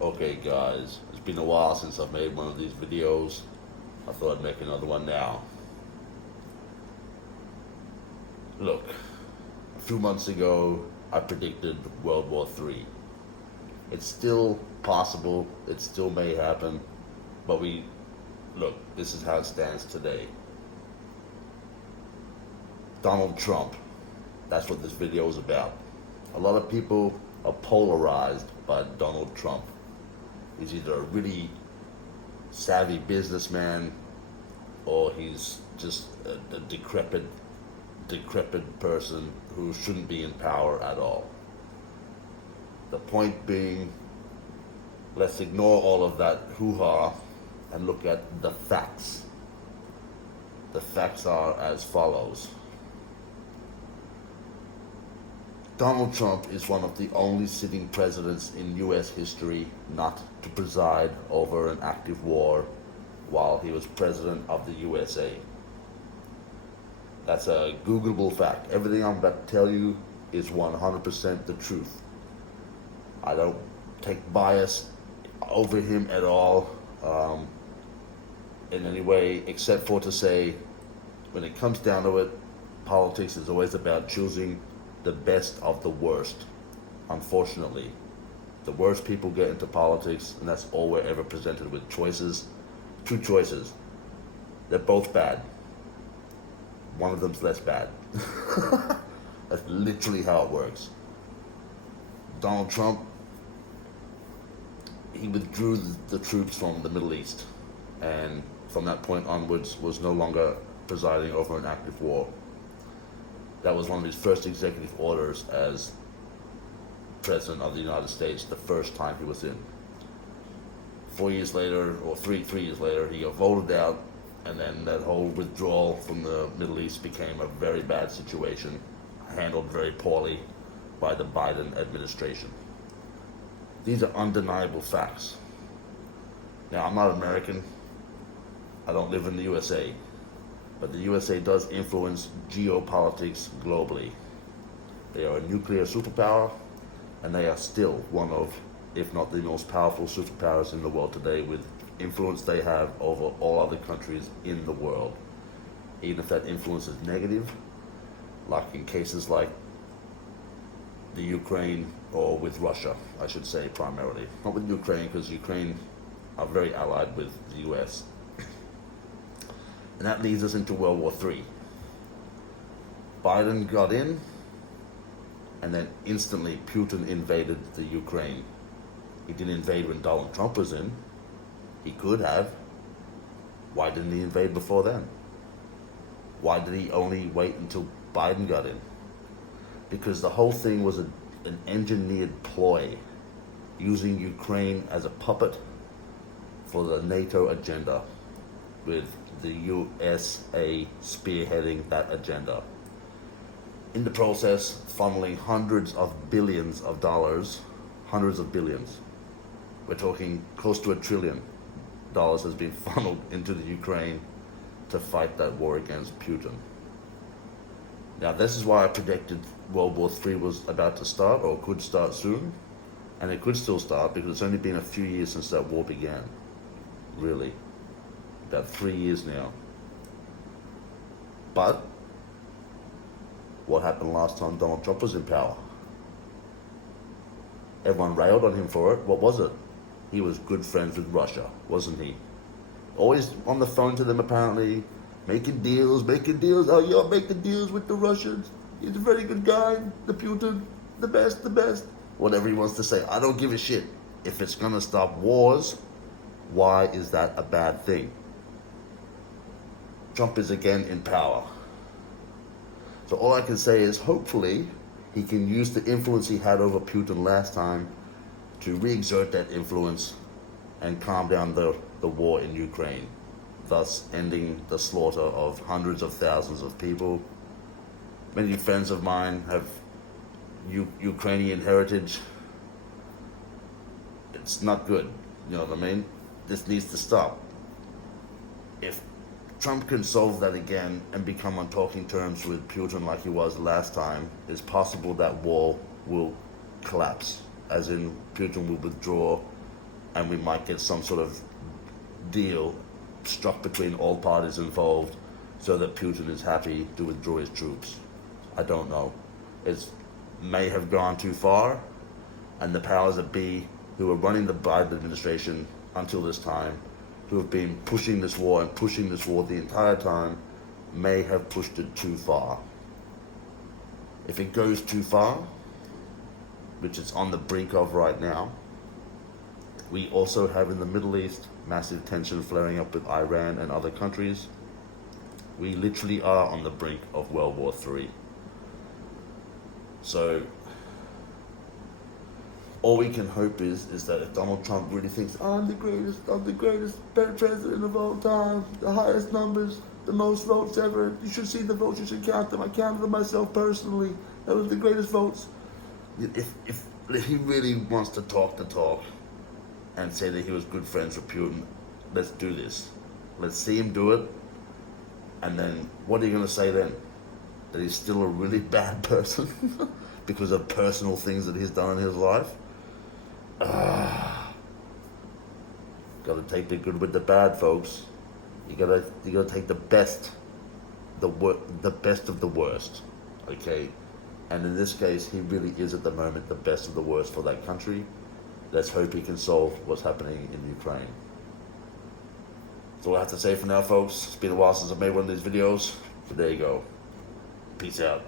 Okay guys, it's been a while since I've made one of these videos. I thought I'd make another one now. Look, a few months ago I predicted World War III. It's still possible, it still may happen, but this is how it stands today. Donald Trump, that's what this video is about. A lot of people are polarized by Donald Trump. He's either a really savvy businessman or he's just a decrepit person who shouldn't be in power at all. The point being, let's ignore all of that hoo-ha and look at the facts. The facts are as follows. Donald Trump is one of the only sitting presidents in US history not to preside over an active war while he was president of the USA. That's a Googleable fact. Everything I'm about to tell you is 100% the truth. I don't take bias over him at all in any way, except for to say, when it comes down to it, politics is always about choosing the best of the worst. Unfortunately, the worst people get into politics, and that's all we're ever presented with. Two choices. They're both bad. One of them's less bad. That's literally how it works. Donald Trump, he withdrew the troops from the Middle East, and from that point onwards was no longer presiding over an active war. That was one of his first executive orders as President of the United States, the first time he was in. 4 years later, or three years later, he got voted out, and then that whole withdrawal from the Middle East became a very bad situation, handled very poorly by the Biden administration. These are undeniable facts. Now, I'm not American. I don't live in the USA. But the USA does influence geopolitics globally. They are a nuclear superpower, and they are still one of, if not the most powerful superpowers in the world today, with influence they have over all other countries in the world. Even if that influence is negative, like in cases like the Ukraine, or with Russia, I should say primarily. Not with Ukraine, because Ukraine are very allied with the US. And that leads us into World War III. Biden got in, and then instantly Putin invaded the Ukraine. He didn't invade when Donald Trump was in. He could have. Why didn't he invade before then? Why did he only wait until Biden got in? Because the whole thing was an engineered ploy, using Ukraine as a puppet for the NATO agenda, with the USA spearheading that agenda. In the process, funneling hundreds of billions of dollars, hundreds of billions. We're talking close to $1 trillion has been funneled into the Ukraine to fight that war against Putin. Now, this is why I predicted World War III was about to start, or could start soon. And it could still start, because it's only been a few years since that war began. Really. About 3 years now. But what happened last time Donald Trump was in power? Everyone railed on him for it. What was it? He was good friends with Russia, wasn't he? Always on the phone to them, apparently, making deals. Oh, you're making deals with the Russians. He's a very good guy, the Putin, the best. Whatever he wants to say. I don't give a shit. If it's gonna stop wars, why is that a bad thing? Trump is again in power. So all I can say is, hopefully, he can use the influence he had over Putin last time to re-exert that influence and calm down the war in Ukraine, thus ending the slaughter of hundreds of thousands of people. Many friends of mine have Ukrainian heritage. It's not good, you know what I mean? This needs to stop. If Trump can solve that again and become on talking terms with Putin like he was last time, it's possible that war will collapse, as in Putin will withdraw and we might get some sort of deal struck between all parties involved so that Putin is happy to withdraw his troops. I don't know. It may have gone too far, and the powers that be who are running the Biden administration until this time, who have been pushing this war and pushing this war the entire time, may have pushed it too far. If it goes too far, which it's on the brink of right now, we also have in the Middle East massive tension flaring up with Iran and other countries. We literally are on the brink of World War III. So all we can hope is that if Donald Trump really thinks, I'm the greatest president of all time, the highest numbers, the most votes ever, you should see the votes, you should count them, I counted them myself personally, that was the greatest votes. If he really wants to talk the talk and say that he was good friends with Putin, let's do this. Let's see him do it, and then what are you going to say then? That he's still a really bad person because of personal things that he's done in his life? Got to take the good with the bad, folks. You gotta take the best, the best of the worst, okay? And in this case, he really is at the moment the best of the worst for that country. Let's hope he can solve what's happening in Ukraine. That's all I have to say for now, folks. It's been a while since I made one of these videos, but there you go. Peace out.